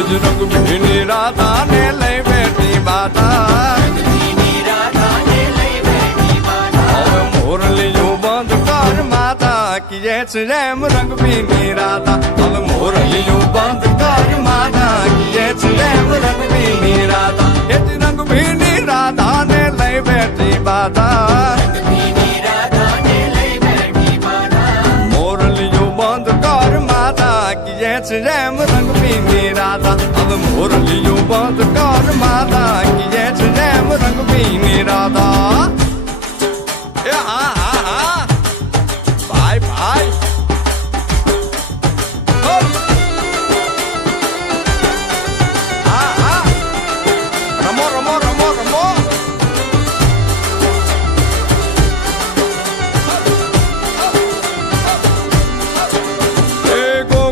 જ રંગ ભીની રાધા ને લઈ બેઠી બાધા હવે મોરલીયું બંધ કર માતા કીએ છે જેમ રંગ ભીની રાધા હવે મોરલીયું બંધ કર માતા કીએ છે જેમ રંગ ભીની રાધા એ જ રંગ ભીની રાધા ને લઈ બેઠી બાધા મોરલીયું મુરલીઓ બદકાર માતા કિયે છે જેમ રંગબીની રાધા એ હા હા